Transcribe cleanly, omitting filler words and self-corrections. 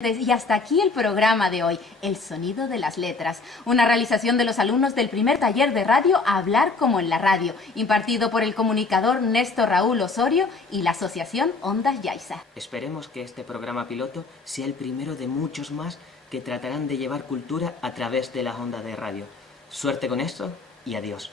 Y hasta aquí el programa de hoy, El Sonido de las Letras, una realización de los alumnos del primer taller de radio Hablar como en la radio, impartido por el comunicador Néstor Raúl Osorio y la asociación Ondas Yaiza. Esperemos que este programa piloto sea el primero de muchos más que tratarán de llevar cultura a través de las ondas de radio. Suerte con esto y adiós.